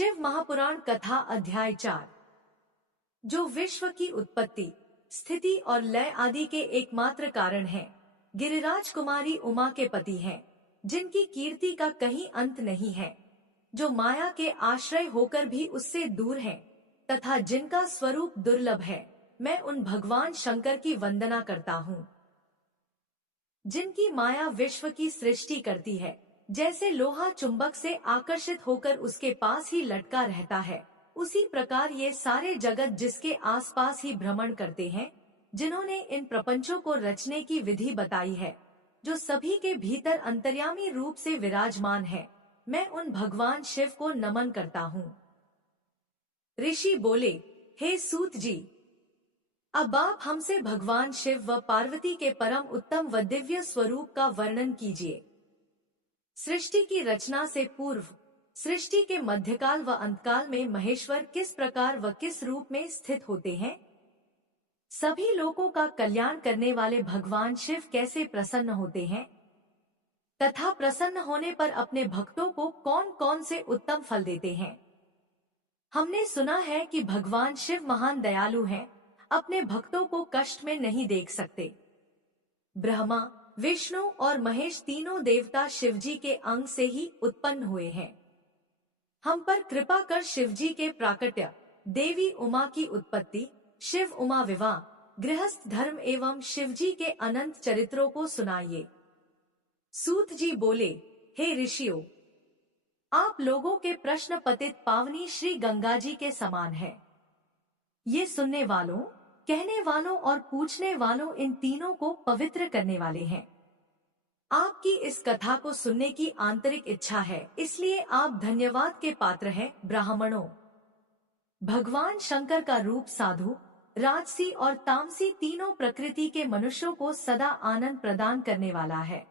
शिव महापुराण कथा अध्याय 4। जो विश्व की उत्पत्ति, स्थिति और लय आदि के एकमात्र कारण हैं, गिरिराज कुमारी उमा के पति हैं, जिनकी कीर्ति का कहीं अंत नहीं है, जो माया के आश्रय होकर भी उससे दूर हैं, तथा जिनका स्वरूप दुर्लभ है, मैं उन भगवान शंकर की वंदना करता हूँ। जिनकी माया विश्व की सृष्टि करती है, जैसे लोहा चुंबक से आकर्षित होकर उसके पास ही लटका रहता है, उसी प्रकार ये सारे जगत जिसके आसपास ही भ्रमण करते हैं, जिन्होंने इन प्रपंचों को रचने की विधि बताई है, जो सभी के भीतर अंतर्यामी रूप से विराजमान है, मैं उन भगवान शिव को नमन करता हूँ। ऋषि बोले, हे सूत जी, अब आप हमसे भगवान शिव व पार्वती के परम उत्तम व दिव्य स्वरूप का वर्णन कीजिए। सृष्टि की रचना से पूर्व, सृष्टि के मध्यकाल व अंतकाल में महेश्वर किस प्रकार व किस रूप में स्थित होते हैं? सभी लोगों का कल्याण करने वाले भगवान शिव कैसे प्रसन्न होते हैं? तथा प्रसन्न होने पर अपने भक्तों को कौन कौन से उत्तम फल देते हैं? हमने सुना है कि भगवान शिव महान दयालु हैं, अपने भक्तों को कष्ट में नहीं देख सकते। ब्रह्मा, विष्णु और महेश तीनों देवता शिवजी के अंग से ही उत्पन्न हुए हैं। हम पर कृपा कर शिवजी के प्राकट्य, देवी उमा की उत्पत्ति, शिव उमा विवाह, गृहस्थ धर्म एवं शिवजी के अनंत चरित्रों को सुनाइए। सूत जी बोले, हे ऋषियों, आप लोगों के प्रश्न पतित पावनी श्री गंगा जी के समान है। ये सुनने वालों, कहने वालों और पूछने वालों इन तीनों को पवित्र करने वाले हैं। आपकी इस कथा को सुनने की आंतरिक इच्छा है, इसलिए आप धन्यवाद के पात्र हैं। ब्राह्मणों, भगवान शंकर का रूप साधु, राजसी और तामसी तीनों प्रकृति के मनुष्यों को सदा आनंद प्रदान करने वाला है।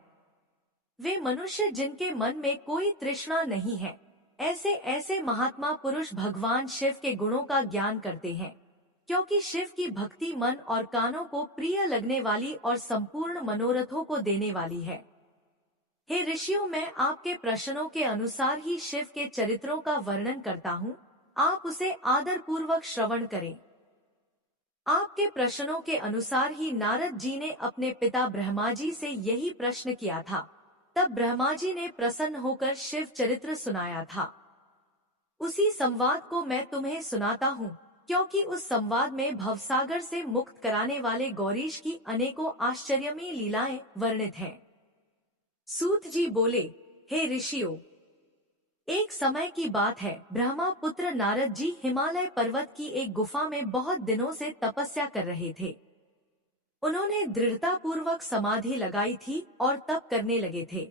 वे मनुष्य जिनके मन में कोई तृष्णा नहीं है, ऐसे ऐसे महात्मा पुरुष भगवान शिव के गुणों का ज्ञान करते हैं, क्योंकि शिव की भक्ति मन और कानों को प्रिय लगने वाली और संपूर्ण मनोरथों को देने वाली है। हे ऋषियों, मैं आपके प्रश्नों के अनुसार ही शिव के चरित्रों का वर्णन करता हूँ, आप उसे आदर पूर्वक श्रवण करें। आपके प्रश्नों के अनुसार ही नारद जी ने अपने पिता ब्रह्मा जी से यही प्रश्न किया था। तब ब्रह्मा जी ने प्रसन्न होकर शिव चरित्र सुनाया था। उसी संवाद को मैं तुम्हें सुनाता हूँ, क्योंकि उस संवाद में भवसागर से मुक्त कराने वाले गौरीश की अनेकों आश्चर्यमयी लीलाएं वर्णित हैं। सूत जी बोले, हे ऋषियों, एक समय की बात है, ब्रह्मा पुत्र नारद जी हिमालय पर्वत की एक गुफा में बहुत दिनों से तपस्या कर रहे थे। उन्होंने दृढ़ता पूर्वक समाधि लगाई थी और तप करने लगे थे।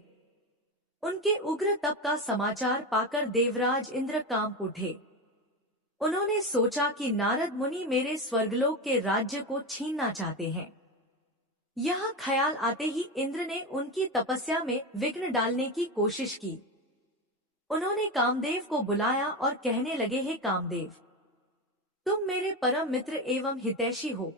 उनके उग्र तप का समाचार पाकर देवराज इंद्र कांप उठे। उन्होंने सोचा कि नारद मुनि मेरे स्वर्गलोक के राज्य को छीनना चाहते हैं। यह ख्याल आते ही इंद्र ने उनकी तपस्या में विघ्न डालने की कोशिश की। उन्होंने कामदेव को बुलाया और कहने लगे, हे कामदेव, तुम मेरे परम मित्र एवं हितैषी हो।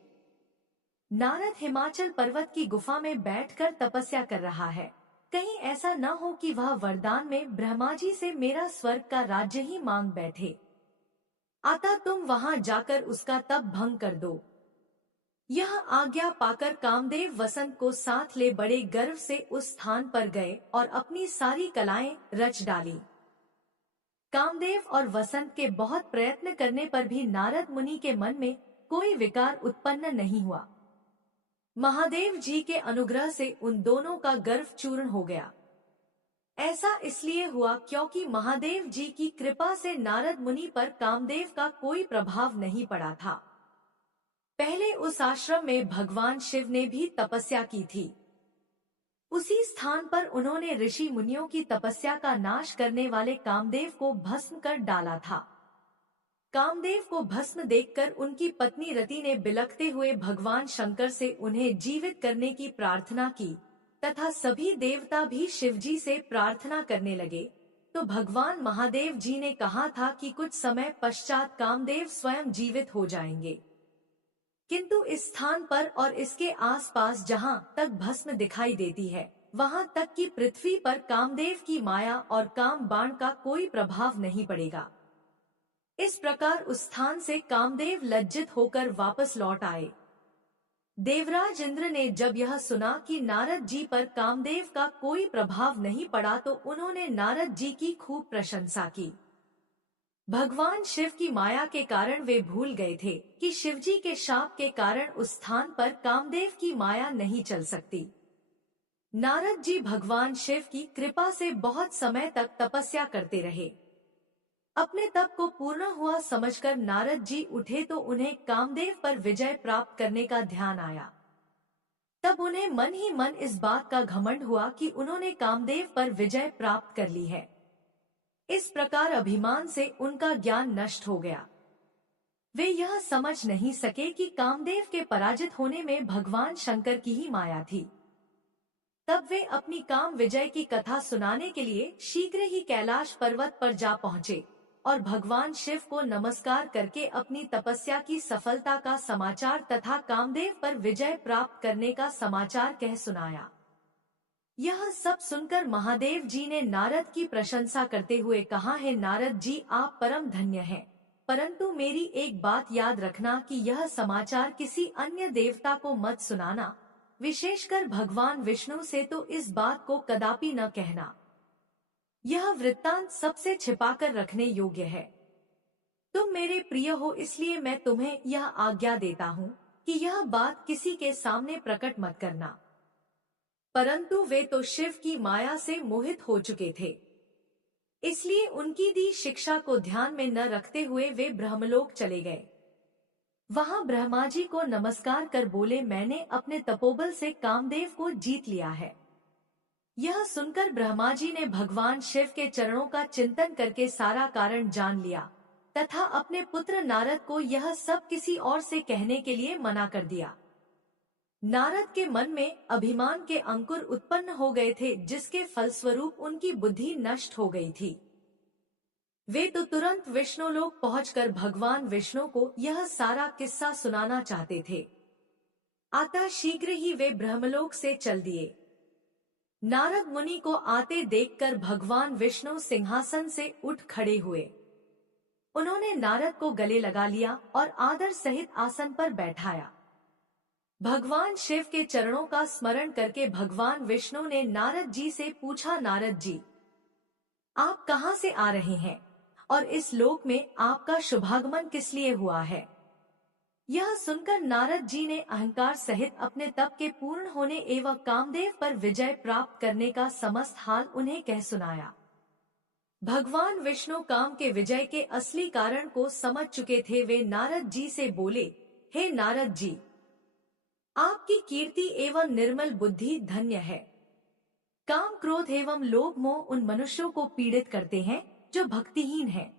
नारद हिमाचल पर्वत की गुफा में बैठकर तपस्या कर रहा है, कहीं ऐसा न हो कि वह वरदान में ब्रह्मा जी से मेरा स्वर्ग का राज्य ही मांग बैठे। अतः तुम वहां जाकर उसका तप भंग कर दो। यह आज्ञा पाकर कामदेव वसंत को साथ ले बड़े गर्व से उस स्थान पर गए और अपनी सारी कलाएं रच डाली। कामदेव और वसंत के बहुत प्रयत्न करने पर भी नारद मुनि के मन में कोई विकार उत्पन्न नहीं हुआ। महादेव जी के अनुग्रह से उन दोनों का गर्व चूर्ण हो गया। ऐसा इसलिए हुआ क्योंकि महादेव जी की कृपा से नारद मुनि पर कामदेव का कोई प्रभाव नहीं पड़ा था। पहले उस आश्रम में भगवान शिव ने भी तपस्या की थी। उसी स्थान पर उन्होंने ऋषि मुनियों की तपस्या का नाश करने वाले कामदेव को भस्म कर डाला था। कामदेव को भस्म देखकर उनकी पत्नी रति ने बिलखते हुए भगवान शंकर से उन्हें जीवित करने की प्रार्थना की, तथा सभी देवता भी शिवजी से प्रार्थना करने लगे। तो भगवान महादेव जी ने कहा था कि कुछ समय पश्चात कामदेव स्वयं जीवित हो जाएंगे, किंतु इस स्थान पर और इसके आसपास जहां तक भस्म दिखाई देती है, वहां तक कि पृथ्वी पर कामदेव की माया और काम बाण का कोई प्रभाव नहीं पड़ेगा। इस प्रकार उस स्थान से कामदेव लज्जित होकर वापस लौट आए। देवराज इंद्र ने जब यह सुना कि नारद जी पर कामदेव का कोई प्रभाव नहीं पड़ा तो उन्होंने नारद जी की खूब प्रशंसा की। भगवान शिव की माया के कारण वे भूल गए थे कि शिवजी के शाप के कारण उस स्थान पर कामदेव की माया नहीं चल सकती। नारद जी भगवान शिव की कृपा से बहुत समय तक तपस्या करते रहे। अपने तप को पूर्ण हुआ समझकर नारद जी उठे तो उन्हें कामदेव पर विजय प्राप्त करने का ध्यान आया। तब उन्हें मन ही मन इस बात का घमंड हुआ कि उन्होंने कामदेव पर विजय प्राप्त कर ली है। इस प्रकार अभिमान से उनका ज्ञान नष्ट हो गया। वे यह समझ नहीं सके कि कामदेव के पराजित होने में भगवान शंकर की ही माया थी। तब वे अपनी काम विजय की कथा सुनाने के लिए शीघ्र ही कैलाश पर्वत पर जा पहुँचे और भगवान शिव को नमस्कार करके अपनी तपस्या की सफलता का समाचार तथा कामदेव पर विजय प्राप्त करने का समाचार कह सुनाया। यह सब सुनकर महादेव जी ने नारद की प्रशंसा करते हुए कहा, है नारद जी आप परम धन्य हैं, परंतु मेरी एक बात याद रखना कि यह समाचार किसी अन्य देवता को मत सुनाना, विशेषकर भगवान विष्णु से तो इस बात को कदापि न कहना। यह वृत्तांत सबसे छिपाकर रखने योग्य है। तुम मेरे प्रिय हो इसलिए मैं तुम्हें यह आज्ञा देता हूँ कि यह बात किसी के सामने प्रकट मत करना। परंतु वे तो शिव की माया से मोहित हो चुके थे, इसलिए उनकी दी शिक्षा को ध्यान में न रखते हुए वे ब्रह्मलोक चले गए। वहां ब्रह्मा जी को नमस्कार कर बोले, मैंने अपने तपोबल से कामदेव को जीत लिया है। यह सुनकर ब्रह्मा जी ने भगवान शिव के चरणों का चिंतन करके सारा कारण जान लिया तथा अपने पुत्र नारद को यह सब किसी और से कहने के लिए मना कर दिया। नारद के मन में अभिमान के अंकुर उत्पन्न हो गए थे, जिसके फलस्वरूप उनकी बुद्धि नष्ट हो गई थी। वे तो तुरंत विष्णुलोक पहुंचकर भगवान विष्णु को यह सारा किस्सा सुनाना चाहते थे। अतः शीघ्र ही वे ब्रह्मलोक से चल दिए। नारद मुनि को आते देखकर भगवान विष्णु सिंहासन से उठ खड़े हुए। उन्होंने नारद को गले लगा लिया और आदर सहित आसन पर बैठाया। भगवान शिव के चरणों का स्मरण करके भगवान विष्णु ने नारद जी से पूछा, नारद जी आप कहां से आ रहे हैं और इस लोक में आपका शुभागमन किस लिए हुआ है? यह सुनकर नारद जी ने अहंकार सहित अपने तप के पूर्ण होने एवं कामदेव पर विजय प्राप्त करने का समस्त हाल उन्हें कह सुनाया। भगवान विष्णु काम के विजय के असली कारण को समझ चुके थे। वे नारद जी से बोले, हे नारद जी आपकी कीर्ति एवं निर्मल बुद्धि धन्य है। काम क्रोध एवं लोभ मोह उन मनुष्यों को पीड़ित करते हैं जो भक्तिहीन हैं।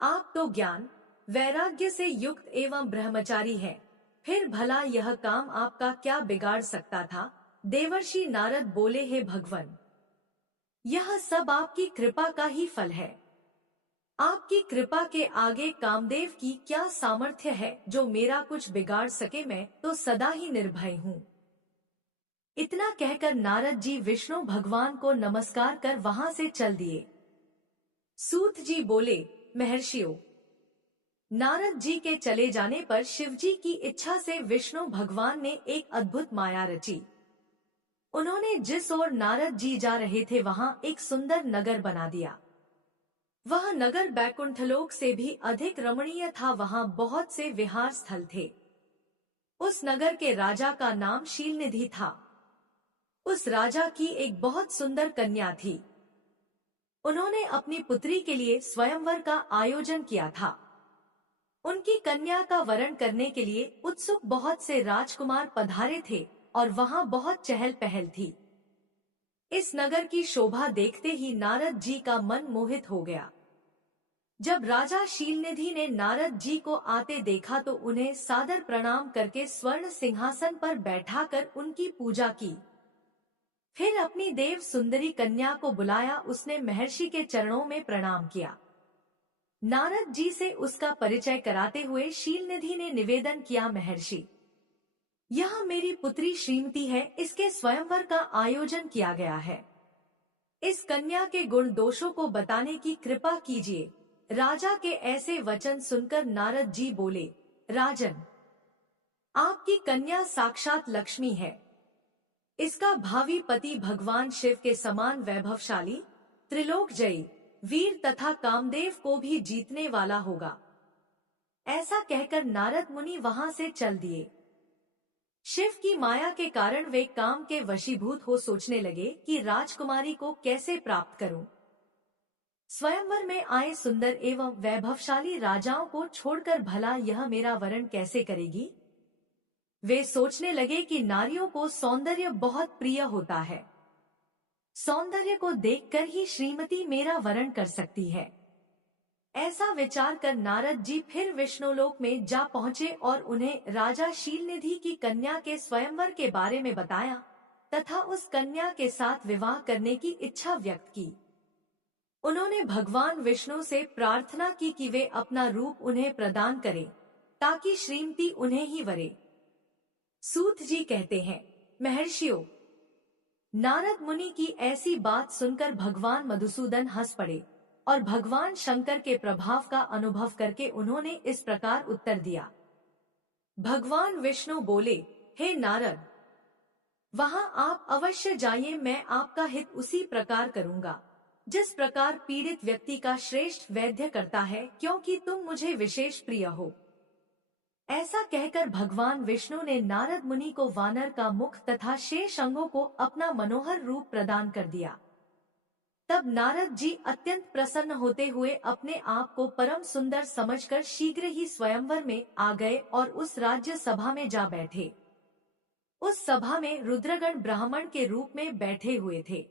आप तो ज्ञान वैराग्य से युक्त एवं ब्रह्मचारी है, फिर भला यह काम आपका क्या बिगाड़ सकता था? देवर्षि नारद बोले, हे भगवान यह सब आपकी कृपा का ही फल है। आपकी कृपा के आगे कामदेव की क्या सामर्थ्य है जो मेरा कुछ बिगाड़ सके? मैं तो सदा ही निर्भय हूँ। इतना कहकर नारद जी विष्णु भगवान को नमस्कार कर वहां से चल दिए। सूत जी बोले, महर्षियों नारद जी के चले जाने पर शिवजी की इच्छा से विष्णु भगवान ने एक अद्भुत माया रची। उन्होंने जिस ओर नारद जी जा रहे थे वहां एक सुंदर नगर बना दिया। वह नगर बैकुंठलोक से भी अधिक रमणीय था। वहां बहुत से विहार स्थल थे। उस नगर के राजा का नाम शीलनिधि था। उस राजा की एक बहुत सुंदर कन्या थी। उन्होंने अपनी पुत्री के लिए स्वयंवर का आयोजन किया था। उनकी कन्या का वरण करने के लिए उत्सुक बहुत से राजकुमार पधारे थे और वहां बहुत चहल पहल थी। इस नगर की शोभा देखते ही नारद जी का मन मोहित हो गया। जब राजा शीलनिधि ने नारद जी को आते देखा तो उन्हें सादर प्रणाम करके स्वर्ण सिंहासन पर बैठाकर उनकी पूजा की। फिर अपनी देव सुंदरी कन्या को बुलाया। उसने महर्षि के चरणों में प्रणाम किया। नारद जी से उसका परिचय कराते हुए शीलनिधि ने निवेदन किया, महर्षि यह मेरी पुत्री श्रीमती है। इसके स्वयंवर का आयोजन किया गया है। इस कन्या के गुण दोषों को बताने की कृपा कीजिए। राजा के ऐसे वचन सुनकर नारद जी बोले, राजन, आपकी कन्या साक्षात लक्ष्मी है। इसका भावी पति भगवान शिव के समान वैभवशाली, त्रिलोकजयी, वीर तथा कामदेव को भी जीतने वाला होगा। ऐसा कहकर नारद मुनि वहां से चल दिए। शिव की माया के कारण वे काम के वशीभूत हो सोचने लगे कि राजकुमारी को कैसे प्राप्त करूं। स्वयंवर में आए सुंदर एवं वैभवशाली राजाओं को छोड़कर भला यह मेरा वरण कैसे करेगी। वे सोचने लगे कि नारियों को सौंदर्य बहुत प्रिय होता है। सौंदर्य को देखकर ही श्रीमती मेरा वरण कर सकती है। ऐसा विचार कर नारद जी फिर विष्णुलोक में जा पहुँचे और उन्हें राजा शीलनिधि की कन्या के स्वयंवर के बारे में बताया तथा उस कन्या के साथ विवाह करने की इच्छा व्यक्त की। उन्होंने भगवान विष्णु से प्रार्थना की कि वे अपना रूप उन्हें प्रदान करें ताकि श्रीमती उन्हें ही वरे। सूत जी कहते हैं, महर्षियों, नारद मुनि की ऐसी बात सुनकर भगवान मधुसूदन हंस पड़े और भगवान शंकर के प्रभाव का अनुभव करके उन्होंने इस प्रकार उत्तर दिया। भगवान विष्णु बोले, हे नारद, वहां आप अवश्य जाइए, मैं आपका हित उसी प्रकार करूंगा जिस प्रकार पीड़ित व्यक्ति का श्रेष्ठ वैद्य करता है, क्योंकि तुम मुझे विशेष प्रिय हो। ऐसा कहकर भगवान विष्णु ने नारद मुनि को वानर का मुख तथा शेष अंगों को अपना मनोहर रूप प्रदान कर दिया। तब नारद जी अत्यंत प्रसन्न होते हुए अपने आप को परम सुंदर समझकर शीघ्र ही स्वयंवर में आ गए और उस राज्य सभा में जा बैठे। उस सभा में रुद्रगण ब्राह्मण के रूप में बैठे हुए थे।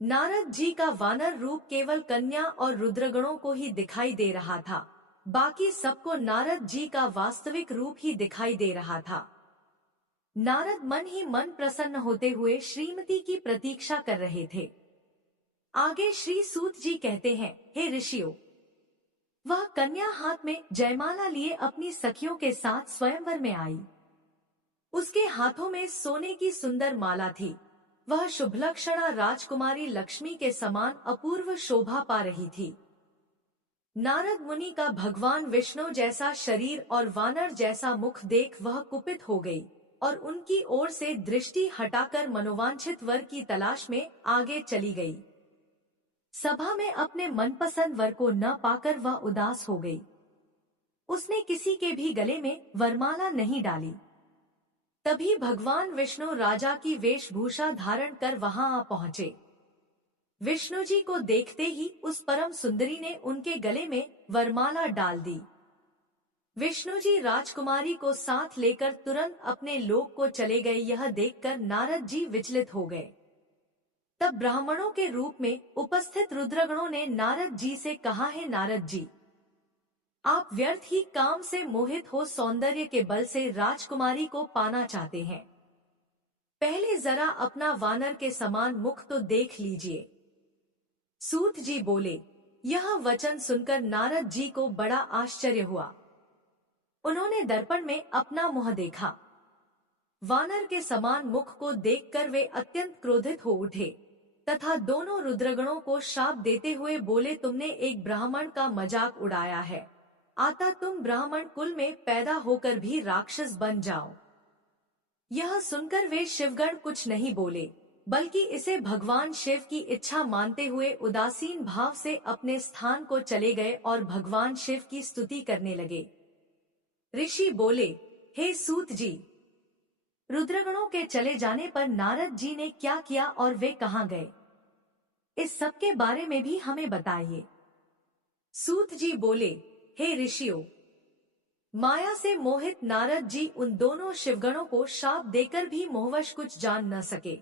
नारद जी का वानर रूप केवल कन्या और रुद्रगणों को ही दिखाई दे रहा था, बाकी सबको नारद जी का वास्तविक रूप ही दिखाई दे रहा था। नारद मन ही मन प्रसन्न होते हुए श्रीमती की प्रतीक्षा कर रहे थे। आगे श्री सूत जी कहते हैं, हे ऋषियों, वह कन्या हाथ में जयमाला लिए अपनी सखियों के साथ स्वयंवर में आई। उसके हाथों में सोने की सुंदर माला थी। वह शुभलक्षणा राजकुमारी लक्ष्मी के समान अपूर्व शोभा पा रही थी। नारद मुनि का भगवान विष्णु जैसा शरीर और वानर जैसा मुख देख वह कुपित हो गई और उनकी ओर से दृष्टि हटाकर मनोवांछित वर की तलाश में आगे चली गई। सभा में अपने मनपसंद वर को न पाकर वह उदास हो गई। उसने किसी के भी गले में वरमाला नहीं डाली। तभी भगवान विष्णु राजा की वेशभूषा धारण कर वहां आ पहुँचे। विष्णु जी को देखते ही उस परम सुंदरी ने उनके गले में वरमाला डाल दी। विष्णु जी राजकुमारी को साथ लेकर तुरंत अपने लोक को चले गए। यह देखकर नारद जी विचलित हो गए। तब ब्राह्मणों के रूप में उपस्थित रुद्रगणों ने नारद जी से कहा, है नारद जी, आप व्यर्थ ही काम से मोहित हो सौंदर्य के बल से राजकुमारी को पाना चाहते हैं। पहले जरा अपना वानर के समान मुख तो देख लीजिए। सूत जी बोले, यह वचन सुनकर नारद जी को बड़ा आश्चर्य हुआ। उन्होंने दर्पण में अपना मुंह देखा। वानर के समान मुख को देखकर वे अत्यंत क्रोधित हो उठे तथा दोनों रुद्रगणों को शाप देते हुए बोले, तुमने एक ब्राह्मण का मजाक उड़ाया है। आता तुम ब्राह्मण कुल में पैदा होकर भी राक्षस बन जाओ। यह सुनकर वे शिवगण कुछ नहीं बोले, बल्कि इसे भगवान शिव की इच्छा मानते हुए उदासीन भाव से अपने स्थान को चले गए और भगवान शिव की स्तुति करने लगे। ऋषि बोले, हे सूत जी, रुद्रगणों के चले जाने पर नारद जी ने क्या किया और वे कहाँ गए, इस सब के बारे में भी हमें बताइए। सूत जी बोले, हे ऋषियों, माया से मोहित नारद जी उन दोनों शिवगणों को शाप देकर भी मोहवश कुछ जान न सके।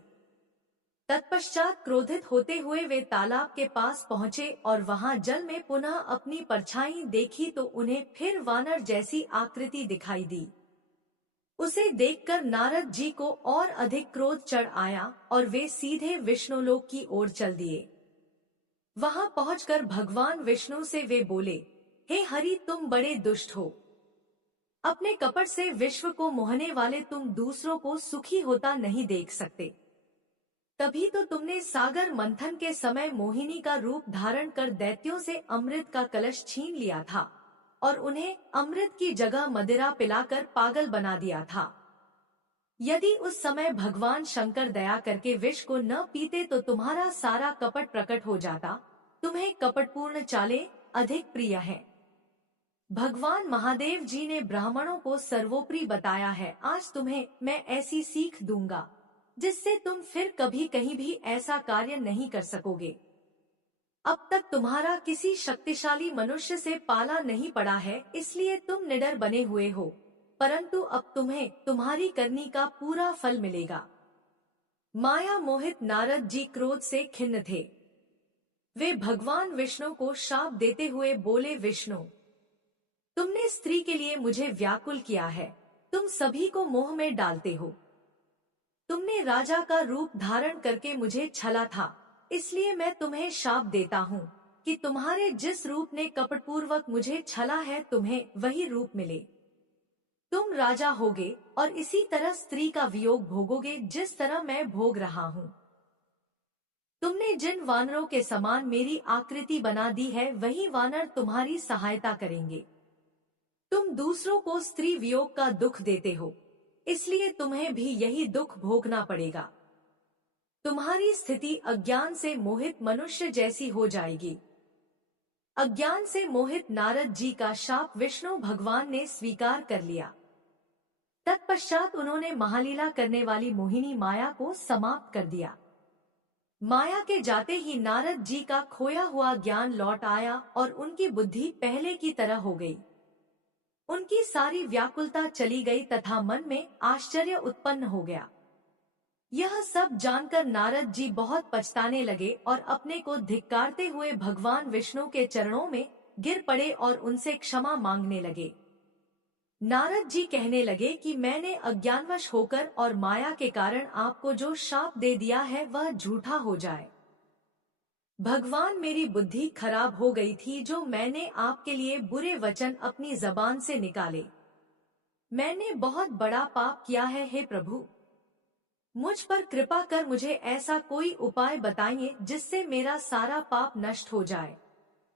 तत्पश्चात क्रोधित होते हुए वे तालाब के पास पहुँचे और वहां जल में पुनः अपनी परछाई देखी तो उन्हें फिर वानर जैसी आकृति दिखाई दी। उसे देखकर नारद जी को और अधिक क्रोध चढ़ आया और वे सीधे विष्णुलोक की ओर चल दिए। वहां पहुंचकर भगवान विष्णु से वे बोले, हे हरि, तुम बड़े दुष्ट हो। अपने कपट से विश्व को मोहने वाले तुम दूसरों को सुखी होता नहीं देख सकते। तभी तो तुमने सागर मंथन के समय मोहिनी का रूप धारण कर दैत्यों से अमृत का कलश छीन लिया था और उन्हें अमृत की जगह मदिरा पिलाकर पागल बना दिया था। यदि उस समय भगवान शंकर दया करके विष को न पीते तो तुम्हारा सारा कपट प्रकट हो जाता। तुम्हें कपटपूर्ण चालें अधिक प्रिय हैं। भगवान महादेव जी ने ब्राह्मणों को सर्वोपरि बताया है। आज तुम्हें मैं ऐसी सीख दूंगा जिससे तुम फिर कभी कहीं भी ऐसा कार्य नहीं कर सकोगे। अब तक तुम्हारा किसी शक्तिशाली मनुष्य से पाला नहीं पड़ा है, इसलिए तुम निडर बने हुए हो, परंतु अब तुम्हें तुम्हारी करनी का पूरा फल मिलेगा। माया मोहित नारद जी क्रोध से खिन्न थे। वे भगवान विष्णु को शाप देते हुए बोले, विष्णु, तुमने स्त्री के लिए मुझे व्याकुल किया है, तुम सभी को मोह में डालते हो। तुमने राजा का रूप धारण करके मुझे छला था, इसलिए मैं तुम्हें शाप देता हूँ कि तुम्हारे जिस रूप ने कपटपूर्वक मुझे छला है तुम्हें वही रूप मिले। तुम राजा होगे और इसी तरह स्त्री का वियोग भोगोगे जिस तरह मैं भोग रहा हूँ। तुमने जिन वानरों के समान मेरी आकृति बना दी है वही वानर तुम्हारी सहायता करेंगे। तुम दूसरों को स्त्री वियोग का दुख देते हो, इसलिए तुम्हें भी यही दुख भोगना पड़ेगा। तुम्हारी स्थिति अज्ञान से मोहित मनुष्य जैसी हो जाएगी। अज्ञान से मोहित नारद जी का शाप विष्णु भगवान ने स्वीकार कर लिया। तत्पश्चात उन्होंने महालीला करने वाली मोहिनी माया को समाप्त कर दिया। माया के जाते ही नारद जी का खोया हुआ ज्ञान लौट आया और उनकी बुद्धि पहले की तरह हो गई। उनकी सारी व्याकुलता चली गई तथा मन में आश्चर्य उत्पन्न हो गया। यह सब जानकर नारद जी बहुत पछताने लगे और अपने को धिक्कारते हुए भगवान विष्णु के चरणों में गिर पड़े और उनसे क्षमा मांगने लगे। नारद जी कहने लगे कि मैंने अज्ञानवश होकर और माया के कारण आपको जो शाप दे दिया है वह झूठा हो जाए। भगवान, मेरी बुद्धि खराब हो गई थी जो मैंने आपके लिए बुरे वचन अपनी जबान से निकाले। मैंने बहुत बड़ा पाप किया है, हे प्रभु। मुझ पर कृपा कर मुझे ऐसा कोई उपाय बताइए जिससे मेरा सारा पाप नष्ट हो जाए।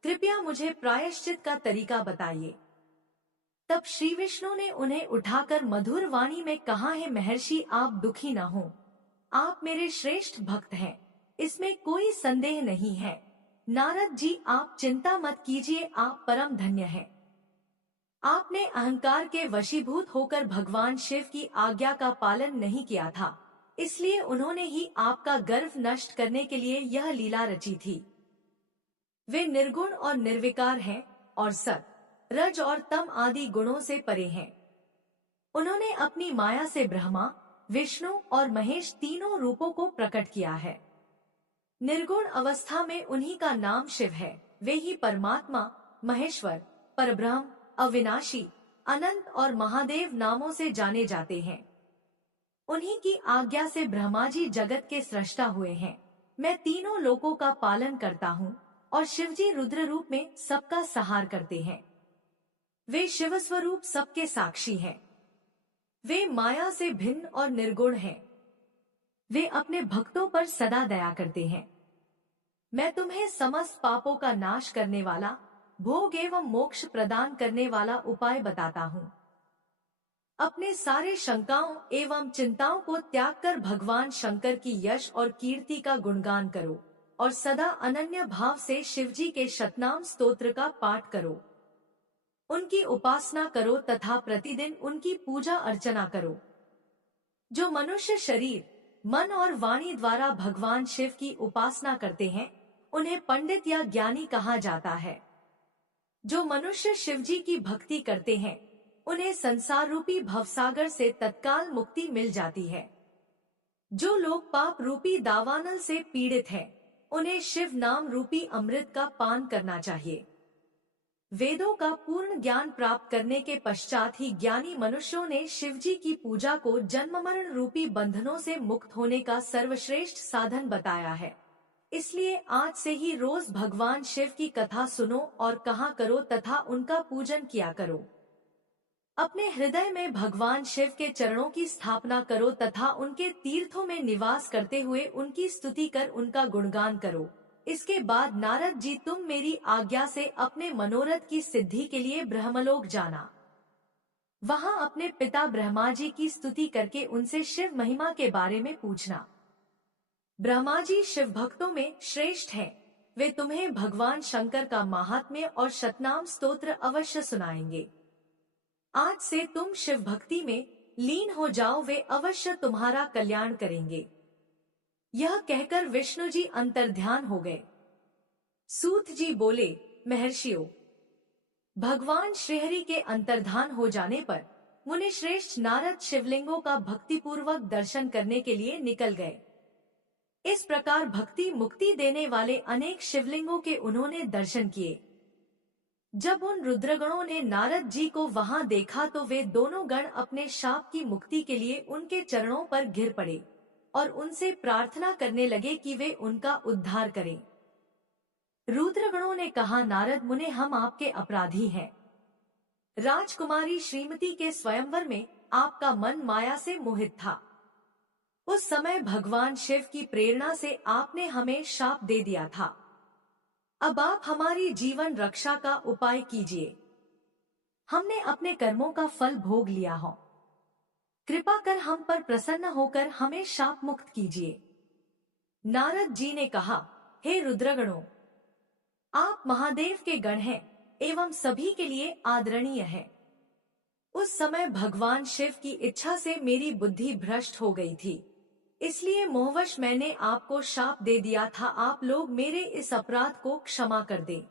कृपया मुझे प्रायश्चित का तरीका बताइए। तब श्री विष्णु ने उन्हें उठाकर मधुर वाणी में कहा, है महर्षि, आप दुखी न हो। आप मेरे श्रेष्ठ भक्त हैं, इसमें कोई संदेह नहीं है। नारद जी, आप चिंता मत कीजिए, आप परम धन्य हैं। आपने अहंकार के वशीभूत होकर भगवान शिव की आज्ञा का पालन नहीं किया था, इसलिए उन्होंने ही आपका गर्व नष्ट करने के लिए यह लीला रची थी। वे निर्गुण और निर्विकार हैं और सत, रज और तम आदि गुणों से परे हैं। उन्होंने अपनी माया से ब्रह्मा, विष्णु और महेश तीनों रूपों को प्रकट किया है। निर्गुण अवस्था में उन्हीं का नाम शिव है। वे ही परमात्मा, महेश्वर, परब्रह्म, अविनाशी, अनंत और महादेव नामों से जाने जाते हैं। उन्हीं की आज्ञा से ब्रह्मा जी जगत के सृष्टा हुए हैं। मैं तीनों लोकों का पालन करता हूँ और शिवजी रुद्र रूप में सबका सहार करते हैं। वे शिव स्वरूप सबके साक्षी हैं। वे माया से भिन्न और निर्गुण हैं। वे अपने भक्तों पर सदा दया करते हैं। मैं तुम्हें समस्त पापों का नाश करने वाला, भोग एवं मोक्ष प्रदान करने वाला उपाय बताता हूँ। अपने सारे शंकाओं एवं चिंताओं को त्याग कर भगवान शंकर की यश और कीर्ति का गुणगान करो और सदा अनन्य भाव से शिवजी के शतनाम स्तोत्र का पाठ करो। उनकी उपासना करो तथा प्रतिदिन उनकी पूजा अर्चना करो। जो मनुष्य शरीर, मन और वाणी द्वारा भगवान शिव की उपासना करते हैं उन्हें पंडित या ज्ञानी कहा जाता है। जो मनुष्य शिवजी की भक्ति करते हैं उन्हें संसार रूपी भवसागर से तत्काल मुक्ति मिल जाती है। जो लोग पाप रूपी दावानल से पीड़ित हैं उन्हें शिव नाम रूपी अमृत का पान करना चाहिए। वेदों का पूर्ण ज्ञान प्राप्त करने के पश्चात ही ज्ञानी मनुष्यों ने शिवजी की पूजा को जन्म मरण रूपी बंधनों से मुक्त होने का सर्वश्रेष्ठ साधन बताया है। इसलिए आज से ही रोज भगवान शिव की कथा सुनो और कहा करो तथा उनका पूजन किया करो। अपने हृदय में भगवान शिव के चरणों की स्थापना करो तथा उनके तीर्थों में निवास करते हुए उनकी स्तुति कर उनका गुणगान करो। इसके बाद नारद जी, तुम मेरी आज्ञा से अपने मनोरथ की सिद्धि के लिए ब्रह्मलोक जाना। वहां अपने पिता ब्रह्मा जी की स्तुति करके उनसे शिव महिमा के बारे में पूछना। ब्रह्मा जी शिव भक्तों में श्रेष्ठ हैं। वे तुम्हें भगवान शंकर का महात्म्य और शतनाम स्तोत्र अवश्य सुनाएंगे। आज से तुम शिव भक्ति में लीन हो जाओ, वे अवश्य तुम्हारा कल्याण करेंगे। यह कहकर विष्णु जी अंतर्ध्यान हो गए। सूत जी बोले, महर्षियों, भगवान श्रीहरि के अंतर्धान हो जाने पर मुनि श्रेष्ठ नारद शिवलिंगों का भक्तिपूर्वक दर्शन करने के लिए निकल गए। इस प्रकार भक्ति मुक्ति देने वाले अनेक शिवलिंगों के उन्होंने दर्शन किए। जब उन रुद्रगणों ने नारद जी को वहां देखा तो वे दोनों गण अपने शाप की मुक्ति के लिए उनके चरणों पर गिर पड़े और उनसे प्रार्थना करने लगे कि वे उनका उद्धार करें। रुद्रगणों ने कहा, नारद मुने, हम आपके अपराधी हैं। राजकुमारी श्रीमती के स्वयंवर में आपका मन माया से मोहित था। उस समय भगवान शिव की प्रेरणा से आपने हमें शाप दे दिया था। अब आप हमारी जीवन रक्षा का उपाय कीजिए। हमने अपने कर्मों का फल भोग लिया हो। कृपा कर हम पर प्रसन्न होकर हमें शाप मुक्त कीजिए। नारद जी ने कहा, हे रुद्रगणों, आप महादेव के गण हैं एवं सभी के लिए आदरणीय हैं। उस समय भगवान शिव की इच्छा से मेरी बुद्धि भ्रष्ट हो गई थी, इसलिए मोहवश मैंने आपको शाप दे दिया था। आप लोग मेरे इस अपराध को क्षमा कर दें।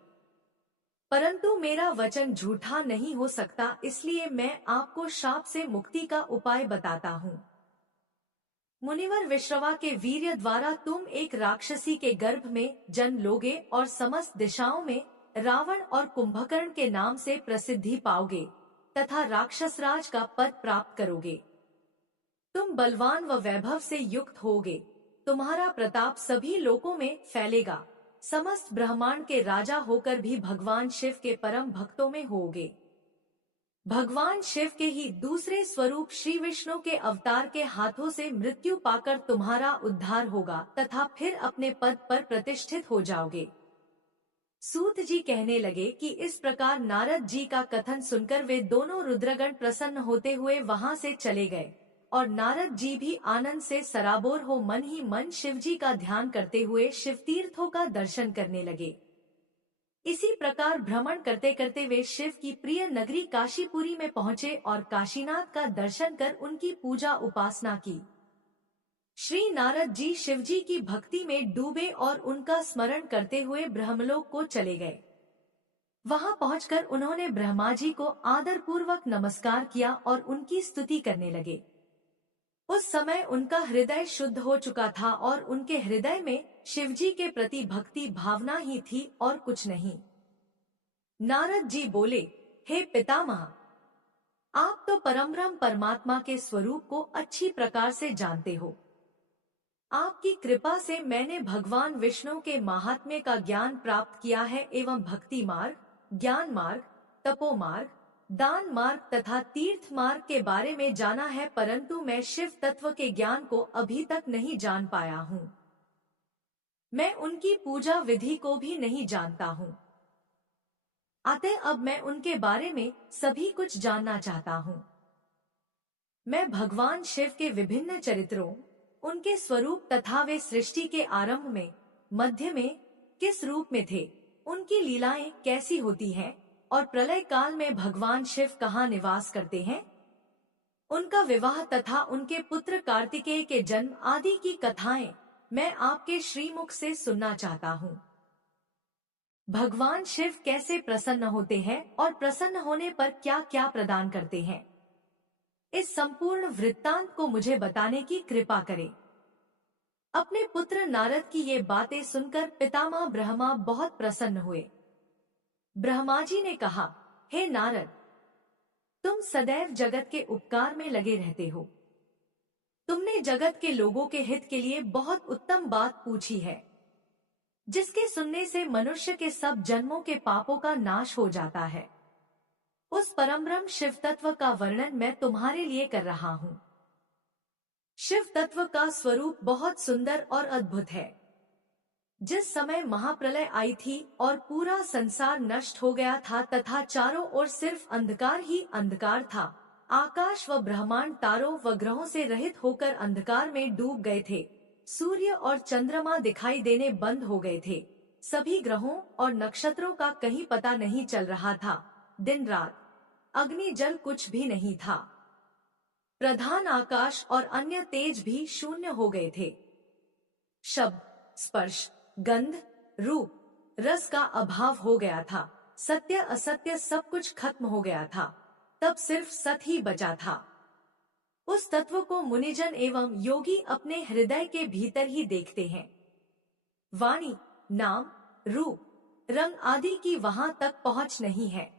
परंतु मेरा वचन झूठा नहीं हो सकता, इसलिए मैं आपको शाप से मुक्ति का उपाय बताता हूँ। मुनिवर विश्रवा के वीर्य द्वारा तुम एक राक्षसी के गर्भ में जन्म लोगे और समस्त दिशाओं में रावण और कुंभकर्ण के नाम से प्रसिद्धि पाओगे तथा राक्षसराज का पद प्राप्त करोगे। तुम बलवान व वैभव से युक्त होगे। तुम्हारा प्रताप सभी लोकों में फैलेगा। समस्त ब्रह्मांड के राजा होकर भी भगवान शिव के परम भक्तों में होगे। भगवान शिव के ही दूसरे स्वरूप श्री विष्णु के अवतार के हाथों से मृत्यु पाकर तुम्हारा उद्धार होगा तथा फिर अपने पद पर प्रतिष्ठित हो जाओगे। सूत जी कहने लगे कि इस प्रकार नारद जी का कथन सुनकर वे दोनों रुद्रगण प्रसन्न होते हुए वहां से चले गए और नारद जी भी आनंद से सराबोर हो मन ही मन शिव जी का ध्यान करते हुए शिव तीर्थों का दर्शन करने लगे। इसी प्रकार भ्रमण करते करते वे शिव की प्रिय नगरी काशीपुरी में पहुँचे और काशीनाथ का दर्शन कर उनकी पूजा उपासना की। श्री नारद जी शिव जी की भक्ति में डूबे और उनका स्मरण करते हुए ब्रह्मलोक को चले गए। वहां पहुंचकर उन्होंने ब्रह्मा जी को आदर पूर्वक नमस्कार किया और उनकी स्तुति करने लगे। उस समय उनका हृदय शुद्ध हो चुका था और उनके हृदय में शिवजी के प्रति भक्ति भावना ही थी और कुछ नहीं। नारद जी बोले, हे पितामह, आप तो परमब्रह्म परमात्मा के स्वरूप को अच्छी प्रकार से जानते हो। आपकी कृपा से मैंने भगवान विष्णु के महात्म्य का ज्ञान प्राप्त किया है एवं भक्ति मार्ग, ज्ञान मार्ग, तपो मार्ग, दान मार्ग तथा तीर्थ मार्ग के बारे में जाना है, परंतु मैं शिव तत्व के ज्ञान को अभी तक नहीं जान पाया हूँ। मैं उनकी पूजा विधि को भी नहीं जानता हूँ। अतः अब मैं उनके बारे में सभी कुछ जानना चाहता हूँ। मैं भगवान शिव के विभिन्न चरित्रों, उनके स्वरूप तथा वे सृष्टि के आरंभ में, मध्य में किस रूप में थे, उनकी लीलाएं कैसी होती हैं और प्रलय काल में भगवान शिव कहाँ निवास करते हैं, उनका विवाह तथा उनके पुत्र कार्तिकेय के जन्म आदि की कथाएं मैं आपके श्रीमुख से सुनना चाहता हूँ। भगवान शिव कैसे प्रसन्न होते हैं और प्रसन्न होने पर क्या क्या प्रदान करते हैं, इस संपूर्ण वृत्तांत को मुझे बताने की कृपा करें। अपने पुत्र नारद की ये बातें सुनकर पितामह ब्रह्मा बहुत प्रसन्न हुए। ब्रह्मा जी ने कहा, हे नारद, तुम सदैव जगत के उपकार में लगे रहते हो। तुमने जगत के लोगों के हित के लिए बहुत उत्तम बात पूछी है, जिसके सुनने से मनुष्य के सब जन्मों के पापों का नाश हो जाता है। उस परमब्रह्म शिव तत्व का वर्णन मैं तुम्हारे लिए कर रहा हूँ। शिव तत्व का स्वरूप बहुत सुंदर और अद्भुत है। जिस समय महाप्रलय आई थी और पूरा संसार नष्ट हो गया था तथा चारों ओर सिर्फ अंधकार ही अंधकार था, आकाश व ब्रह्मांड तारों व ग्रहों से रहित होकर अंधकार में डूब गए थे। सूर्य और चंद्रमा दिखाई देने बंद हो गए थे। सभी ग्रहों और नक्षत्रों का कहीं पता नहीं चल रहा था। दिन रात, अग्नि जल कुछ भी नहीं था। प्रधान आकाश और अन्य तेज भी शून्य हो गए थे। शब्द, स्पर्श, गंध, रूप, रस का अभाव हो गया था। सत्य असत्य सब कुछ खत्म हो गया था। तब सिर्फ सत ही बचा था। उस तत्व को मुनिजन एवं योगी अपने हृदय के भीतर ही देखते हैं। वाणी, नाम, रूप, रंग आदि की वहां तक पहुंच नहीं है।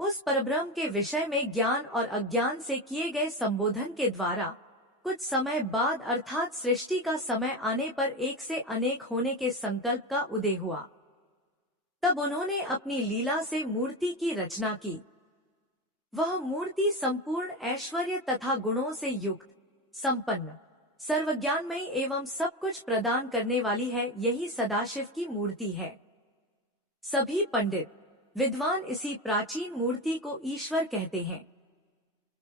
उस परब्रह्म के विषय में ज्ञान और अज्ञान से किए गए संबोधन के द्वारा कुछ समय बाद अर्थात सृष्टि का समय आने पर एक से अनेक होने के संकल्प का उदय हुआ। तब उन्होंने अपनी लीला से मूर्ति की रचना की। वह मूर्ति संपूर्ण ऐश्वर्य तथा गुणों से युक्त, संपन्न, सर्वज्ञानमयी एवं सब कुछ प्रदान करने वाली है। यही सदाशिव की मूर्ति है। सभी पंडित विद्वान इसी प्राचीन मूर्ति को ईश्वर कहते हैं।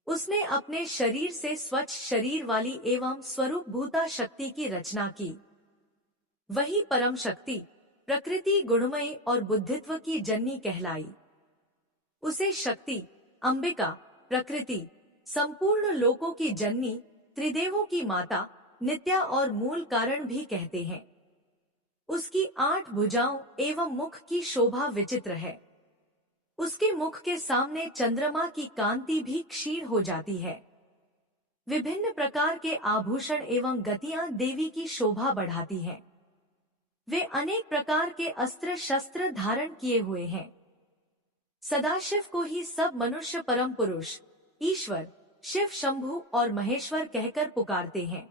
उसने अपने शरीर से स्वच्छ शरीर वाली एवं स्वरूप भूता शक्ति की रचना की। वही परम शक्ति प्रकृति गुणमयी और बुद्धित्व की जननी कहलाई। उसे शक्ति, अंबिका, प्रकृति, संपूर्ण लोकों की जननी, त्रिदेवों की माता, नित्या और मूल कारण भी कहते हैं। उसकी 8 भुजाओं एवं मुख की शोभा विचित्र है। उसके मुख के सामने चंद्रमा की कांति भी क्षीण हो जाती है। विभिन्न प्रकार के आभूषण एवं गतियां देवी की शोभा बढ़ाती हैं। वे अनेक प्रकार के अस्त्र शस्त्र धारण किए हुए हैं। सदाशिव को ही सब मनुष्य परम पुरुष, ईश्वर, शिव शंभु और महेश्वर कहकर पुकारते हैं।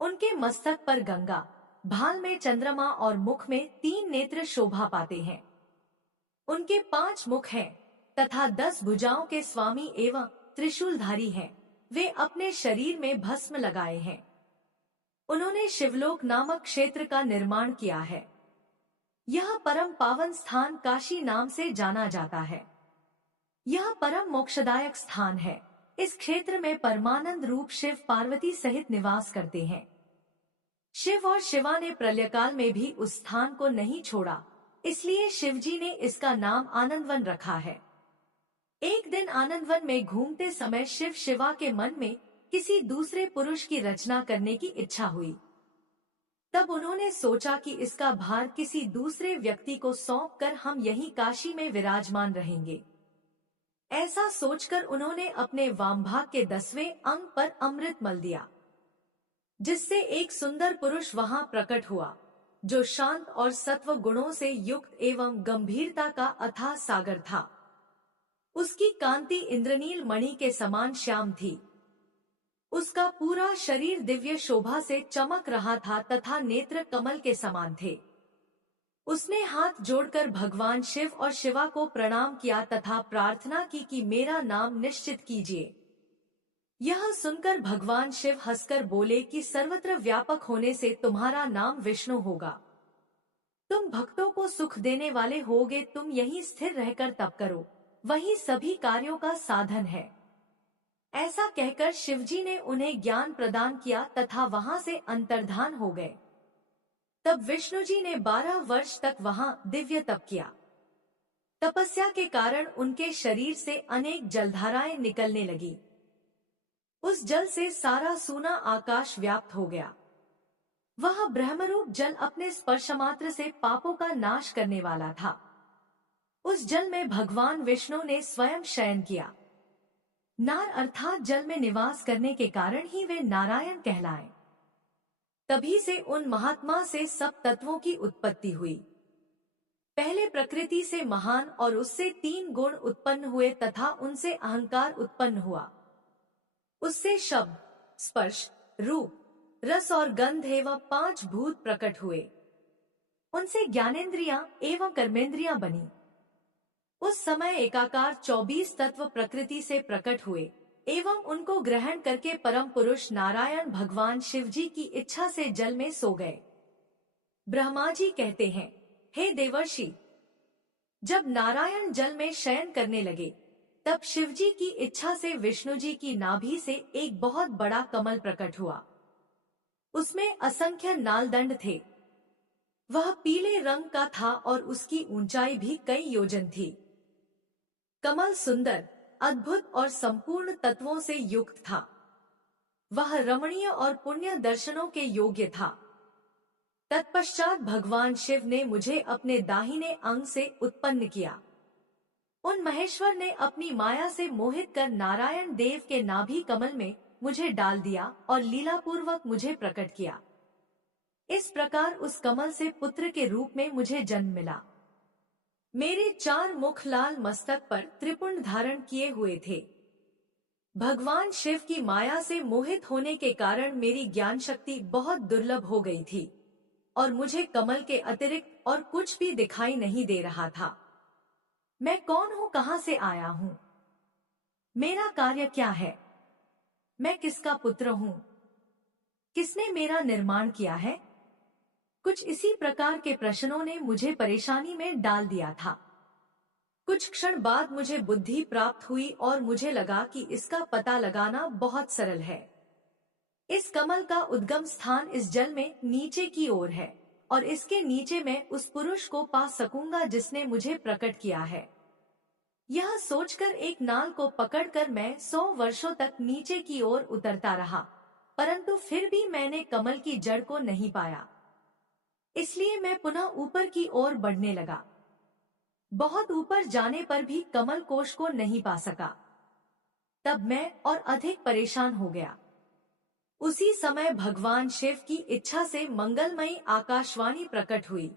उनके मस्तक पर गंगा, भाल में चंद्रमा और मुख में 3 नेत्र शोभा पाते हैं। उनके 5 मुख हैं तथा 10 भुजाओं के स्वामी एवं त्रिशूलधारी हैं। वे अपने शरीर में भस्म लगाए हैं। उन्होंने शिवलोक नामक क्षेत्र का निर्माण किया है। यह परम पावन स्थान काशी नाम से जाना जाता है। यह परम मोक्षदायक स्थान है। इस क्षेत्र में परमानंद रूप शिव पार्वती सहित निवास करते हैं। शिव और शिवा ने प्रलयकाल में भी उस स्थान को नहीं छोड़ा, इसलिए शिवजी ने इसका नाम आनंदवन रखा है। एक दिन आनंदवन में घूमते समय शिव शिवा के मन में किसी दूसरे पुरुष की रचना करने की इच्छा हुई। तब उन्होंने सोचा कि इसका भार किसी दूसरे व्यक्ति को सौंपकर हम यहीं काशी में विराजमान रहेंगे। ऐसा सोचकर उन्होंने अपने वामभाग के 10वें अंग पर अमृत मल दिया, जिससे एक सुंदर पुरुष वहां प्रकट हुआ, जो शांत और सत्व गुणों से युक्त एवं गंभीरता का अथाह सागर था। उसकी कांति इंद्रनील मणि के समान श्याम थी। उसका पूरा शरीर दिव्य शोभा से चमक रहा था तथा नेत्र कमल के समान थे। उसने हाथ जोड़कर भगवान शिव और शिवा को प्रणाम किया तथा प्रार्थना की कि मेरा नाम निश्चित कीजिए। यह सुनकर भगवान शिव हंसकर बोले कि सर्वत्र व्यापक होने से तुम्हारा नाम विष्णु होगा। तुम भक्तों को सुख देने वाले होगे। तुम यहीं स्थिर रहकर तप करो, वही सभी कार्यों का साधन है। ऐसा कहकर शिवजी ने उन्हें ज्ञान प्रदान किया तथा वहां से अंतर्धान हो गए। तब विष्णुजी ने 12 वर्ष तक वहां दिव्य तप किया। तपस्या के कारण उनके शरीर से अनेक जलधाराएं निकलने लगी। उस जल से सारा सूना आकाश व्याप्त हो गया। वह ब्रह्मरूप जल अपने स्पर्श मात्र से पापों का नाश करने वाला था। उस जल में भगवान विष्णु ने स्वयं शयन किया। नार अर्थात जल में निवास करने के कारण ही वे नारायण कहलाए। तभी से उन महात्मा से सब तत्वों की उत्पत्ति हुई। पहले प्रकृति से महान और उससे 3 गुण उत्पन्न हुए तथा उनसे अहंकार उत्पन्न हुआ। उससे शब्द, स्पर्श, रूप, रस और गंध एवं 5 भूत प्रकट हुए। उनसे ज्ञानेंद्रियां एवं कर्मेंद्रियां बनी। उस समय एकाकार 24 तत्व प्रकृति से प्रकट हुए एवं उनको ग्रहण करके परम पुरुष नारायण भगवान शिव जी की इच्छा से जल में सो गए। ब्रह्मा जी कहते हैं, हे देवर्षि, जब नारायण जल में शयन करने लगे तब शिव जी की इच्छा से विष्णु जी की नाभि से एक बहुत बड़ा कमल प्रकट हुआ। उसमें असंख्य नालदंड थे। वह पीले रंग का था और उसकी ऊंचाई भी कई योजन थी। कमल सुंदर, अद्भुत और संपूर्ण तत्वों से युक्त था। वह रमणीय और पुण्य दर्शनों के योग्य था। तत्पश्चात भगवान शिव ने मुझे अपने दाहिने अंग से उत्पन्न किया। उन महेश्वर ने अपनी माया से मोहित कर नारायण देव के नाभि कमल में मुझे डाल दिया और लीलापूर्वक मुझे प्रकट किया। इस प्रकार उस कमल से पुत्र के रूप में मुझे जन्म मिला। मेरे 4 मुख लाल मस्तक पर त्रिपुंड धारण किए हुए थे। भगवान शिव की माया से मोहित होने के कारण मेरी ज्ञान शक्ति बहुत दुर्लभ हो गई थी और मुझे कमल के अतिरिक्त और कुछ भी दिखाई नहीं दे रहा था। मैं कौन हूँ, कहाँ से आया हूँ, मेरा कार्य क्या है, मैं किसका पुत्र हूँ, किसने मेरा निर्माण किया है? कुछ इसी प्रकार के प्रश्नों ने मुझे परेशानी में डाल दिया था। कुछ क्षण बाद मुझे बुद्धि प्राप्त हुई और मुझे लगा कि इसका पता लगाना बहुत सरल है। इस कमल का उद्गम स्थान इस जल में नीचे की ओर है और इसके नीचे मैं उस पुरुष को पा सकूंगा जिसने मुझे प्रकट किया है। यह सोचकर एक नाल को पकड़कर मैं 100 वर्षों तक नीचे की ओर उतरता रहा, परंतु फिर भी मैंने कमल की जड़ को नहीं पाया। इसलिए मैं पुनः ऊपर की ओर बढ़ने लगा। बहुत ऊपर जाने पर भी कमल कोश को नहीं पा सका। तब मैं और अधिक परेशान हो गया। उसी समय भगवान शिव की इच्छा से मंगलमयी आकाशवाणी प्रकट हुई।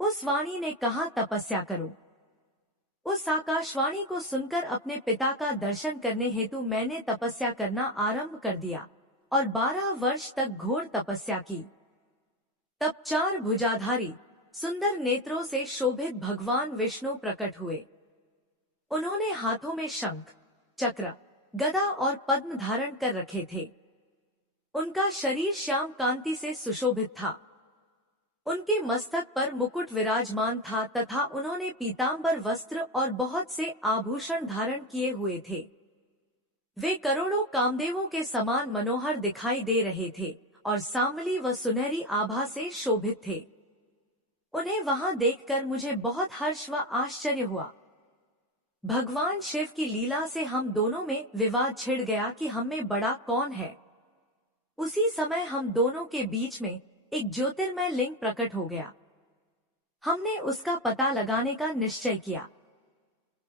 उस वाणी ने कहा, तपस्या करो। उस आकाशवाणी को सुनकर अपने पिता का दर्शन करने हेतु मैंने तपस्या करना आरंभ कर दिया और 12 वर्ष तक घोर तपस्या की। तब 4 भुजाधारी सुंदर नेत्रों से शोभित भगवान विष्णु प्रकट हुए। उन्होंने हाथों में शंख, चक्र, गदा और पद्म धारण कर रखे थे। उनका शरीर श्याम कांति से सुशोभित था। उनके मस्तक पर मुकुट विराजमान था तथा उन्होंने पीतांबर वस्त्र और बहुत से आभूषण धारण किए हुए थे। वे करोड़ों कामदेवों के समान मनोहर दिखाई दे रहे थे और सांवली व सुनहरी आभा से शोभित थे। उन्हें वहां देखकर मुझे बहुत हर्ष व आश्चर्य हुआ। भगवान शिव की लीला से हम दोनों में विवाद छिड़ गया कि हम में बड़ा कौन है। उसी समय हम दोनों के बीच में एक ज्योतिर्मय लिंग प्रकट हो गया। हमने उसका पता लगाने का निश्चय किया।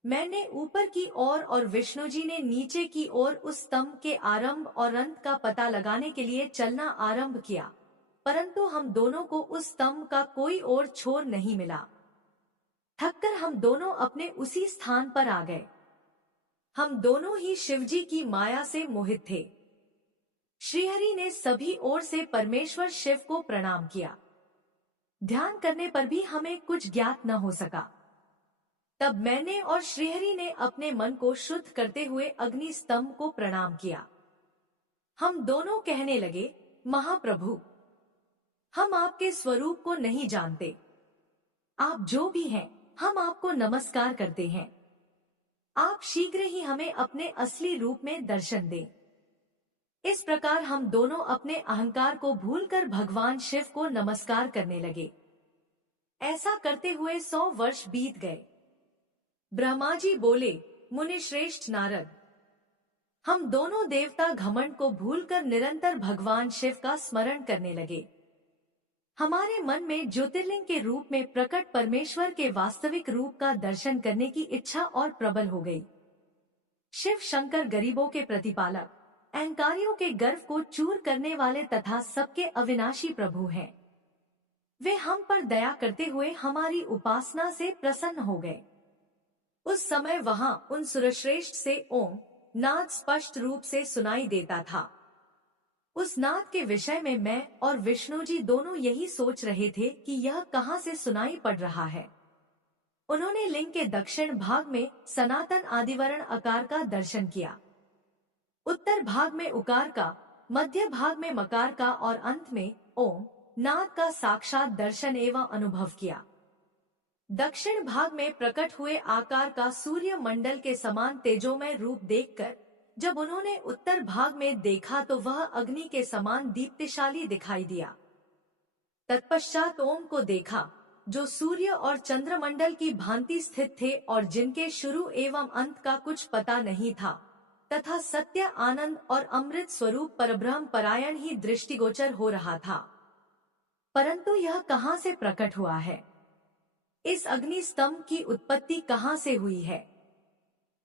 मैंने ऊपर की ओर और विष्णु जी ने नीचे की ओर उस स्तंभ के आरंभ और अंत का पता लगाने के लिए चलना आरंभ किया, परंतु हम दोनों को उस स्तंभ का कोई और छोर नहीं मिला। थककर हम दोनों अपने उसी स्थान पर आ गए। हम दोनों ही शिवजी की माया से मोहित थे। श्रीहरि ने सभी ओर से परमेश्वर शिव को प्रणाम किया। ध्यान करने पर भी हमें कुछ ज्ञात न हो सका। तब मैंने और श्रीहरि ने अपने मन को शुद्ध करते हुए अग्नि स्तंभ को प्रणाम किया। हम दोनों कहने लगे, महाप्रभु, हम आपके स्वरूप को नहीं जानते। आप जो भी हैं, हम आपको नमस्कार करते हैं। आप शीघ्र ही हमें अपने असली रूप में दर्शन दें। इस प्रकार हम दोनों अपने अहंकार को भूलकर भगवान शिव को नमस्कार करने लगे। ऐसा करते हुए 100 वर्ष बीत गए। ब्रह्मा जी बोले, मुनि श्रेष्ठ नारद, हम दोनों देवता घमंड को भूलकर निरंतर भगवान शिव का स्मरण करने लगे। हमारे मन में ज्योतिर्लिंग के रूप में प्रकट परमेश्वर के वास्तविक रूप का दर्शन करने की इच्छा और प्रबल हो गई। शिव शंकर गरीबों के प्रतिपालक, अहंकारियों के गर्व को चूर करने वाले तथा सबके अविनाशी प्रभु हैं। वे हम पर दया करते हुए हमारी उपासना से प्रसन्न हो गए। उस समय वहां उन सुरश्रेष्ठ से ओम नाद स्पष्ट रूप से सुनाई देता था। उस नाद के विषय में मैं और विष्णु जी दोनों यही सोच रहे थे कि यह कहां से सुनाई पड़ रहा है। उन्होंने लिंग के दक्षिण भाग में सनातन आदिवर्ण आकार का दर्शन किया, उत्तर भाग में उकार का, मध्य भाग में मकार का और अंत में ओम नाद का साक्षात दर्शन एवं अनुभव किया। दक्षिण भाग में प्रकट हुए आकार का सूर्य मंडल के समान तेजोमय रूप देखकर जब उन्होंने उत्तर भाग में देखा तो वह अग्नि के समान दीप्तिशाली दिखाई दिया। तत्पश्चात ओम को देखा जो सूर्य और चंद्रमंडल की भांति स्थित थे और जिनके शुरू एवं अंत का कुछ पता नहीं था, तथा सत्य आनंद और अमृत स्वरूप परब्रह्म परायण ही दृष्टिगोचर हो रहा था। परंतु यह कहाँ से प्रकट हुआ है? इस अग्नि स्तंभ की उत्पत्ति कहाँ से हुई है?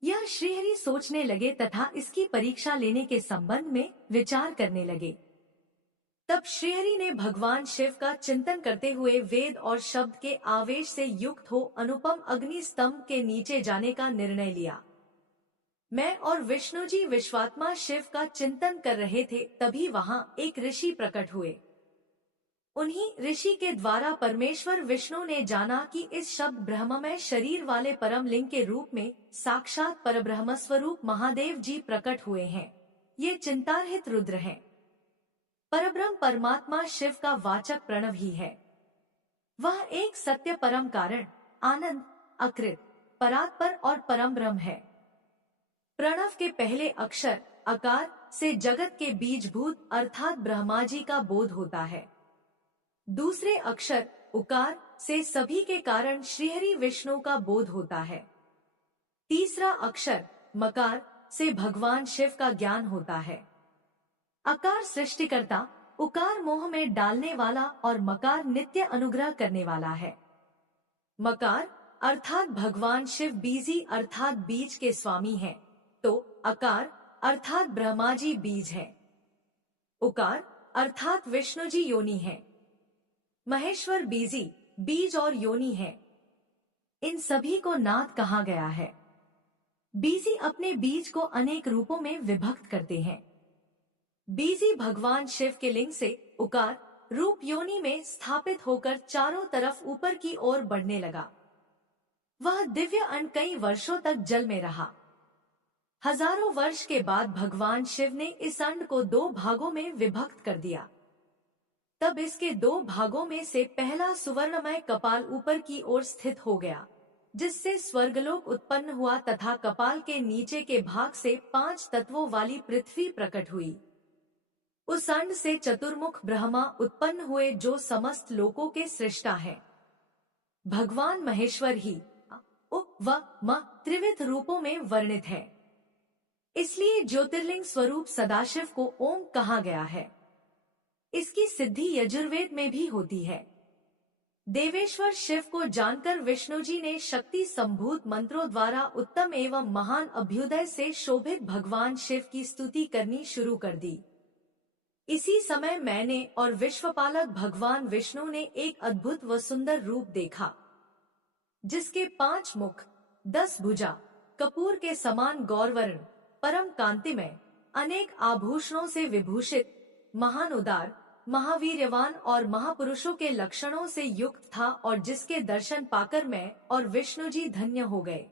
यह श्रीहरि सोचने लगे तथा इसकी परीक्षा लेने के संबंध में विचार करने लगे। तब श्रीहरि ने भगवान शिव का चिंतन करते हुए वेद और शब्द के आवेश से युक्त हो अनुपम अग्नि स्तंभ के नीचे जाने का निर्णय लिया। मैं और विष्णु जी विश्वात्मा शिव का चिंतन कर रहे थे, तभी वहां एक ऋषि प्रकट हुए। उन्हीं ऋषि के द्वारा परमेश्वर विष्णु ने जाना कि इस शब्द ब्रह्ममय शरीर वाले परम लिंग के रूप में साक्षात परब्रह्म स्वरूप महादेव जी प्रकट हुए हैं। ये चिंतारहित रुद्र हैं। परब्रह्म परमात्मा शिव का वाचक प्रणव ही है। वह एक सत्य परम कारण, आनंद, अकृत, परात्पर और परम ब्रह्म है। प्रणव के पहले अक्षर अकार से जगत के बीजभूत अर्थात ब्रह्मा जी का बोध होता है। दूसरे अक्षर उकार से सभी के कारण श्रीहरि विष्णु का बोध होता है। तीसरा अक्षर मकार से भगवान शिव का ज्ञान होता है। अकार सृष्टिकर्ता, उकार मोह में डालने वाला और मकार नित्य अनुग्रह करने वाला है। मकार अर्थात भगवान शिव बीजी अर्थात बीज के स्वामी हैं, तो अकार अर्थात ब्रह्मा जी बीज है। उकार अर्थात विष्णु जी योनि है। महेश्वर बीजी बीज और योनि है। इन सभी को नाद कहा गया है। बीजी अपने बीज को अनेक रूपों में विभक्त करते हैं। बीजी भगवान शिव के लिंग से उकार रूप योनि में स्थापित होकर चारों तरफ ऊपर की ओर बढ़ने लगा। वह दिव्य अंड कई वर्षों तक जल में रहा। हजारों वर्ष के बाद भगवान शिव ने इस अंड को दो भागों में विभक्त कर दिया। तब इसके दो भागों में से पहला सुवर्णमय कपाल ऊपर की ओर स्थित हो गया, जिससे स्वर्गलोक उत्पन्न हुआ तथा कपाल के नीचे के भाग से 5 तत्वों वाली पृथ्वी प्रकट हुई। उस अंड से चतुर्मुख ब्रह्मा उत्पन्न हुए जो समस्त लोकों के सृष्टा हैं। भगवान महेश्वर ही उ व म त्रिविध रूपों में वर्णित है। इसलिए ज्योतिर्लिंग स्वरूप सदाशिव को ओम कहा गया है। इसकी सिद्धि यजुर्वेद में भी होती है। देवेश्वर शिव को जानकर विष्णु जी ने शक्ति संभूत मंत्रों द्वारा उत्तम एवं महान अभ्युदय से शोभित भगवान शिव की स्तुति करनी शुरू कर दी। इसी समय मैंने और विश्वपालक भगवान विष्णु ने एक अद्भुत व सुंदर रूप देखा, जिसके 5 मुख, 10 भुजा, कपूर के समान गौरवर्ण, परम कांतिमय, अनेक आभूषणों से विभूषित, महान उदार, महावीर्यवान और महापुरुषों के लक्षणों से युक्त था और जिसके दर्शन पाकर मैं और विष्णु जी धन्य हो गए।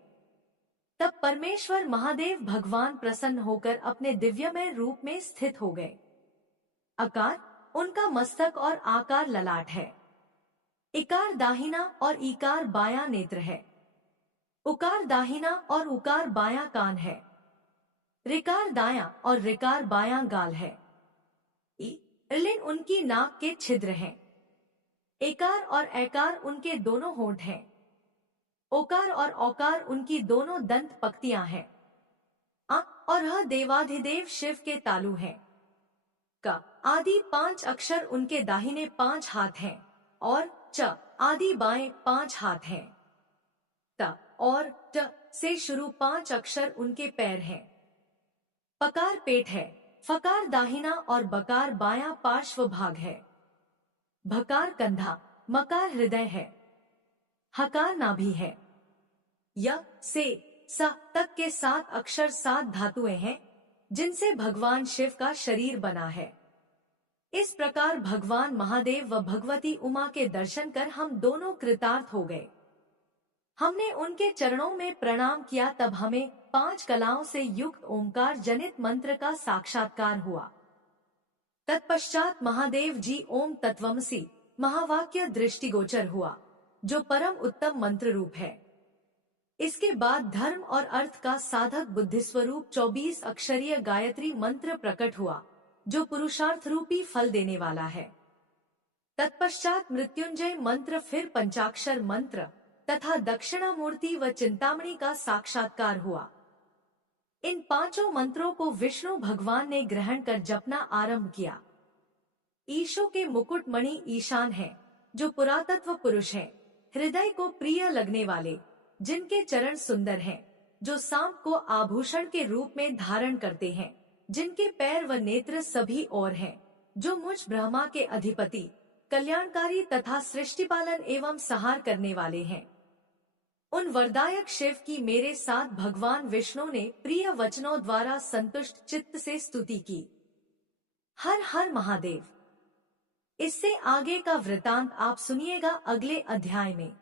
तब परमेश्वर महादेव भगवान प्रसन्न होकर अपने दिव्यमय रूप में स्थित हो गए। अकार उनका मस्तक और आकार ललाट है। इकार दाहिना और ईकार बायां नेत्र है। उकार दाहिना और उकार बायां कान है। ऋकार दायां और ऋकार बायां गाल है। लिन उनकी नाक के छिद्र हैं। एकार और ऐकार उनके दोनों होंठ हैं। ओकार और औकार उनकी दोनों दंत पक्तियां हैं। अ और ह देवाधिदेव शिव के तालु हैं। क आदि 5 अक्षर उनके दाहिने 5 हाथ हैं और च आदि बाएं 5 हाथ हैं। त और ट से शुरू 5 अक्षर उनके पैर हैं। पकार पेट है। फकार दाहिना और बकार बायां पार्श्व भाग है। भकार कंधा, मकार हृदय है। हकार नाभि है। य से स तक के 7 अक्षर 7 धातुएं हैं, जिनसे भगवान शिव का शरीर बना है। इस प्रकार भगवान महादेव व भगवती उमा के दर्शन कर हम दोनों कृतार्थ हो गए। हमने उनके चरणों में प्रणाम किया, तब हमें 5 कलाओं से युक्त ओंकार जनित मंत्र का साक्षात्कार हुआ। तत्पश्चात महादेव जी ओम तत्वमसि महावाक्य दृष्टिगोचर हुआ, जो परम उत्तम मंत्र रूप है। इसके बाद धर्म और अर्थ का साधक बुद्धि स्वरूप 24 अक्षरीय गायत्री मंत्र प्रकट हुआ, जो पुरुषार्थ रूपी फल देने वाला है। तत्पश्चात मृत्युंजय मंत्र, फिर पंचाक्षर मंत्र तथा दक्षिणामूर्ति व चिंतामणि का साक्षात्कार हुआ। इन 5 मंत्रों को विष्णु भगवान ने ग्रहण कर जपना आरंभ किया। ईशो के मुकुट मणि ईशान है, जो पुरातत्व पुरुष है, हृदय को प्रिय लगने वाले, जिनके चरण सुंदर हैं, जो सांप को आभूषण के रूप में धारण करते हैं, जिनके पैर व नेत्र सभी और हैं, जो मुझ ब्रह्मा के अधिपति, कल्याणकारी तथा सृष्टिपालन एवं संहार करने वाले हैं। उन वरदायक शिव की मेरे साथ भगवान विष्णु ने प्रिय वचनों द्वारा संतुष्ट चित्त से स्तुति की। हर हर महादेव। इससे आगे का वृतांत आप सुनिएगा अगले अध्याय में।